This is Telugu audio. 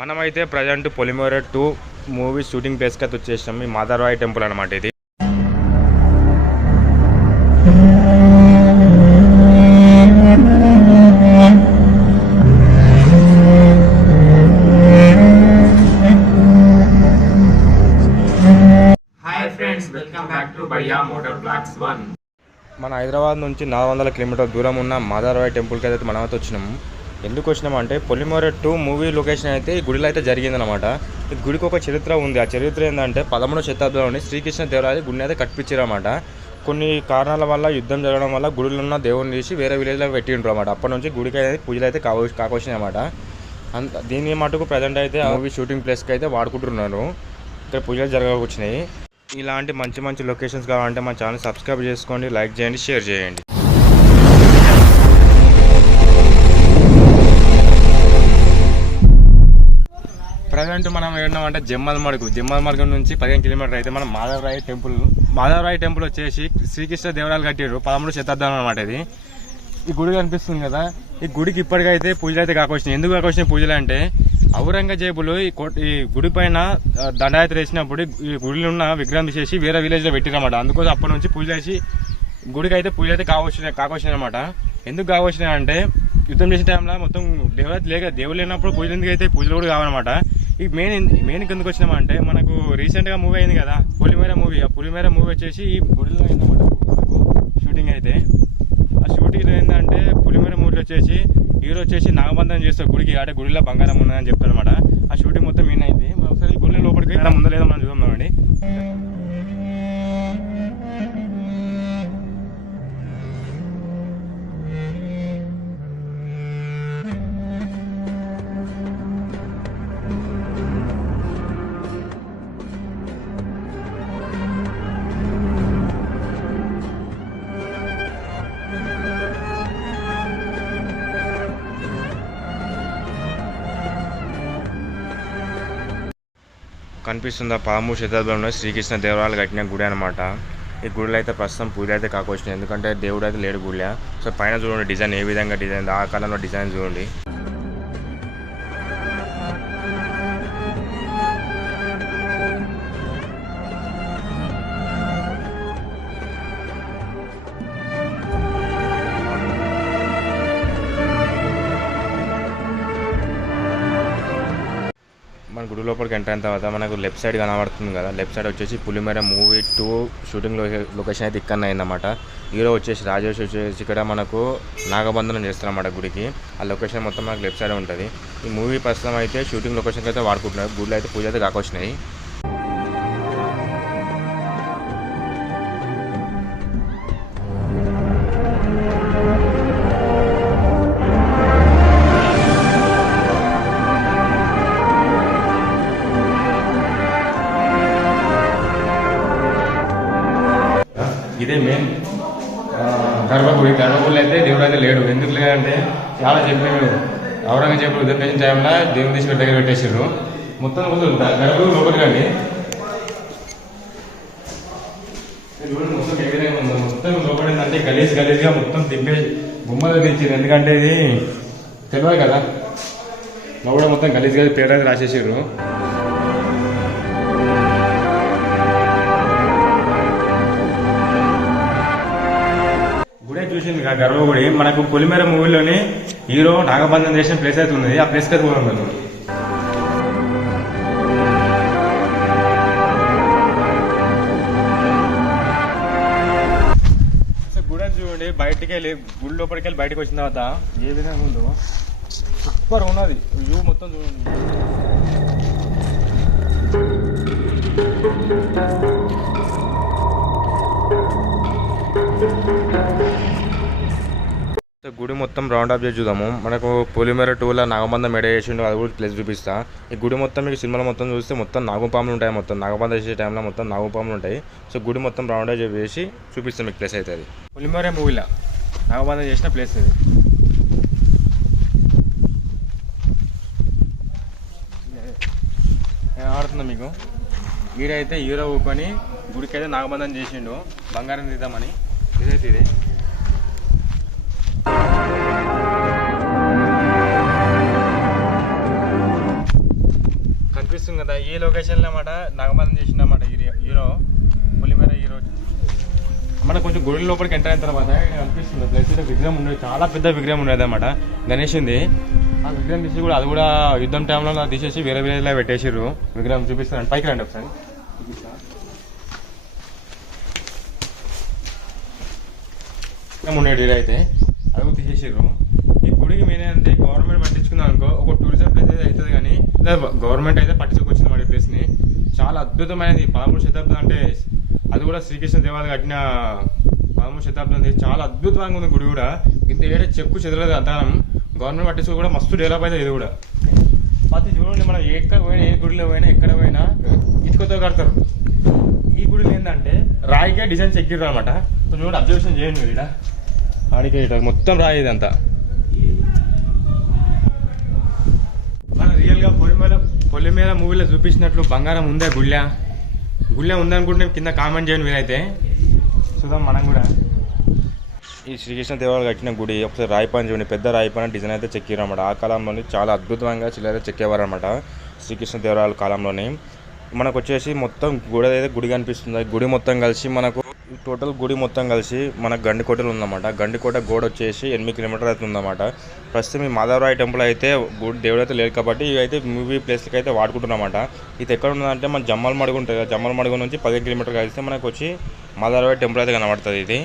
మనమైతే present Polimera two movie shooting ప్లేస్కి అయితే వచ్చేసాం ఈ మాధవరాయ్ టెంపుల్ అనమాట ఇది. మన హైదరాబాద్ నుంచి నాలుగు వందల కిలోమీటర్ దూరం ఉన్న మాధవరాయ్ టెంపుల్కి అయితే మనం అయితే వచ్చినాము ఎందుకు వచ్చినామంటే పొలిమోర టూ మూవీ లొకేషన్ అయితే ఈ గుడిలో అయితే జరిగిందనమాట ఈ గుడికి ఒక చరిత్ర ఉంది. ఆ చరిత్ర ఏంటంటే పదమూడవ శతాబ్దంలోని శ్రీకృష్ణ దేవరాజు గుడిని అయితే కట్టించారన్నమాట. కొన్ని కారణాల వల్ల యుద్ధం జరగడం వల్ల గుడిలో ఉన్న దేవుడిని తీసి వేరే విలేజ్లో పెట్టిండ్రు అనమాట అప్పటి నుంచి గుడికి అయితే పూజలు అయితే కావ కాకొచ్చినాయి అనమాట అంత దీని మటుకు ప్రజెంట్ అయితే ఆ మూవీ షూటింగ్ ప్లేస్కి అయితే వాడుకుంటున్నాను ఇక్కడ పూజలు జరగకొచ్చినాయి. ఇలాంటి మంచి మంచి లొకేషన్స్ కావాలంటే మా ఛానల్ సబ్స్క్రైబ్ చేసుకోండి లైక్ చేయండి షేర్ చేయండి. ప్రజెంట్ అంటే ఏడున్నామంటే జమ్మల్ మడుగు. జమ్మల్ మడుగు నుంచి పదిహేను కిలోమీటర్ అయితే మనం మాధవరాయ టెంపుల్. మాధవరాయ టెంపుల్ వచ్చేసి శ్రీకృష్ణ దేవరాలు కట్టారు పదమూడు శతాబ్దం అనమాట ఇది. ఈ గుడి కనిపిస్తుంది కదా? ఈ గుడికి ఇప్పటికైతే పూజలు అయితే కాకొచ్చినాయి ఎందుకు కాకొచ్చినాయి పూజలు అంటే ఔరంగజేబులు ఈ కో ఈ గుడి పైన దండయాత్ర వేసినప్పుడు ఈ గుడిలో ఉన్న విగ్రహం చేసి వేరే విలేజ్లో పెట్టిరన్నమాట అందుకోసం అప్పటి నుంచి పూజలు చేసి గుడికి అయితే పూజలు అయితే కావచ్చినాయి కాకొచ్చినాయి అనమాట ఎందుకు కావచ్చినాయి అంటే యుద్ధం చేసే టైంలో మొత్తం దేవుడు లేక దేవుడు లేనప్పుడు పూజలు ఎందుకు అయితే పూజలు కూడా కావాలన్నమాట ఈ మెయిన్ మెయిన్ కిందకు వచ్చినామా అంటే మనకు రీసెంట్గా మూవీ అయింది కదా పులిమేర మూవీ ఆ పులిమేర మూవీ వచ్చేసి ఈ గుడిలో అయిందన్నమాట. మనకు షూటింగ్ అయితే. ఆ షూటింగ్లో ఏంటంటే పులిమేర మూవీలో వచ్చేసి హీరో వచ్చేసి నాగబంధనం చేస్తారు గుడికి అంటే గుడిలో బంగారం ఉన్నదని చెప్తారు అన్నమాట ఆ షూటింగ్ మొత్తం మీన్ అయింది. మనం ఒకసారి ఈ గుడిలో లోపలికి వెళ్ళడం ఉందో లేదో మనం చూద్దామండి కనిపిస్తుంది ఆ పదమూడు శతాబ్దంలో శ్రీకృష్ణ దేవరాయలు కట్టిన గుడి అనమాట ఈ గుడిలో అయితే ప్రస్తుతం పూజ అయితే కాకొచ్చినాయి ఎందుకంటే దేవుడు అయితే లేడు గుడిలో. సో పైన చూడండి డిజైన్ ఏ విధంగా డిజైన్ ఆ కాలంలో డిజైన్ చూడండి. లోపలికి ఎంటర్ అయిన తర్వాత మనకు లెఫ్ట్ సైడ్ కనబడుతుంది కదా. లెఫ్ట్ సైడ్ వచ్చేసి Polimera movie two shooting location అయితే ఇక్కడ అయిందన్నమాట. హీరో వచ్చేసి రాజేష్ వచ్చేసి ఇక్కడ మనకు నాగబంధనం చేస్తారన్నమాట గుడికి. ఆ లొకేషన్ మొత్తం మనకు లెఫ్ట్ సైడ్ ఉంటుంది. ఈ మూవీ ప్రస్తుతం అయితే షూటింగ్ లొకేషన్కి అయితే వాడుకుంటున్నారు. గుడిలో అయితే పూజ అయితే కాకొచ్చినాయి గర్భగుడి గర్భగుడి అయితే దేవుడు అయితే లేడు. ఎందుకు లేదంటే చాలా చెప్పారు ఔరంగజేబులు యుద్ధం టైంలో దేవుని తీసి దగ్గర పెట్టేసారు మొత్తం ముందు గర్భగుడి లోపలికి రండి. మొత్తం ఏ మొత్తం లోపల ఏంటంటే గలీజ్ గలీజ్గా మొత్తం తిప్పే బొమ్మలు తెచ్చారు ఎందుకంటే ఇది తెలియదు కదా. లోపల మొత్తం గలీజ్ గలీజ్ పేరు అయితే రాసేసారు చూసింది గర్వగుడి మనకు పొలిమేర మూవీలోని హీరో నాగబంధం చేసిన ప్లేస్ అయితే ఉంది ఆ ప్లేస్కి అయితే పోదాం మనం. గుడి చూడండి. బయటికి వెళ్ళి గుడి లోపలికి వెళ్ళి బయటకు వచ్చిన తర్వాత ఏ విధంగా ఉందో సూపర్ ఉన్నది. వ్యూ మొత్తం చూడండి. గుడి మొత్తం రౌండ్ అప్ చేసి చూద్దాము. మనకు పొలిమేర టూలో నాగబంధం ఎడ చేసిండు అది కూడా ప్లేస్ చూపిస్తా. ఈ గుడి మొత్తం మీకు సినిమాలో మొత్తం చూస్తే మొత్తం నాగుపాములు ఉంటాయి మొత్తం. నాగబంధం చేసే టైంలో మొత్తం నాగుపాములు ఉంటాయి. సో గుడి మొత్తం రౌండ్ అప్ చేసి చూపిస్తాం మీకు ప్లేస్ అయితే అది. పొలిమేర మూవీలో నాగబంధం చేసిన ప్లేస్ ఇది ఆడుతుందా మీకు. వీడైతే హీరో ఊకొని గుడికి అయితే నాగబంధం చేసిండు. బంగారం తీద్దామని. ఇదైతే ఇదే. కనిపిస్తుంది కదా ఈ లొకేషన్లో అన్నమాట నాగమాతం చేసిందన్నమాట హీరో హీరో పులిమేర హీరో. మన కొంచెం గుడి లోపలికి ఎంటర్ అయిన తర్వాత అనిపిస్తుంది. కనిపిస్తుంది ప్లేస్ అయితే విగ్రహం ఉండేది చాలా పెద్ద విగ్రహం ఉండేది అనమాట గణేష్ంది ఆ విగ్రహం తీసి కూడా అది కూడా యుద్ధం టైంలో తీసేసి వేరే వేరేలా పెట్టేసారు విగ్రహం చూపిస్తాను. పైకి రండి ఒకసారి. విగ్రహం ఉండేది అయితే. అది కూడా తీసేసిర్రు మెయిన్ అంటే గవర్నమెంట్ పట్టించుకుందాం అనుకో ఒక టూరిజం ప్లేస్ అయితే అవుతుంది కానీ గవర్నమెంట్ అయితే పట్టించుకొచ్చింది మన ప్లేస్ని చాలా అద్భుతమైనది. పదమూడు శతాబ్దం అంటే అది కూడా శ్రీకృష్ణ దేవాలయం కట్టిన పదమూడు శతాబ్దం ఉంది. చాలా అద్భుతంగా ఉంది గుడి కూడా. ఇంత ఏడే చెక్కు చెదరలేదు అంతగానం. గవర్నమెంట్ పట్టించుకో కూడా మస్తు డెవలప్ అవుతుంది ఇది కూడా. ప్రతి చూడండి మనం ఎక్కడ పోయినా ఏ గుడిలో పోయినా ఎక్కడ పోయినా ఇటుకతో కడతారు. ఈ గుడిలో ఏంటంటే రాయికే డిజైన్ చెక్కిర్రు అనమాట చూడండి అబ్జర్వేషన్ చేయండి మీరు ఇక్కడ ఆడికే మొత్తం రాయి ఇదంతా. మామూలుగా పొలిమేర పొలిమేర మూవీలో చూపించినట్లు బంగారం ఉందా గుళ్ళ. గుళ్ళ ఉందనుకుంటే కింద కామెంట్ చేయండి మీరైతే చూద్దాం మనం కూడా. ఈ శ్రీకృష్ణ దేవాలయం కట్టిన గుడి ఒకసారి రాయిపాన్ చూడండి. పెద్ద రాయిపాన్ డిజైన్ అయితే చెక్కిరు అనమాట ఆ కాలంలోని చాలా అద్భుతంగా చిల్లర చెక్కేవారు అనమాట శ్రీకృష్ణ దేవరాయల కాలంలోని. మనకు వచ్చేసి మొత్తం గుడి అయితే గుడి కనిపిస్తుంది. గుడి మొత్తం కలిసి మనకు టోటల్ గుడి మొత్తం కలిసి మన గండికోటలు ఉందన్నమాట. గండికోట గోడ వచ్చేసి ఎనిమిది కిలోమీటర్ అయితే ఉందన్నమాట. ప్రస్తుతం ఈ మాధవరాయ టెంపుల్ అయితే గుడి దేవుడు అయితే లేదు కాబట్టి ఇవి అయితే మూవీ ప్లేస్లకి అయితే వాడుకుంటున్నమాట ఇది ఎక్కడ ఉందంటే మన జమ్మల్ మడుగు ఉంటుంది కదా జమ్మల్ మడుగు నుంచి పదిహేను కిలోమీటర్ కలిస్తే మనకు వచ్చి మాధవరాయ టెంపుల్ అయితే కనబడుతుంది ఇది.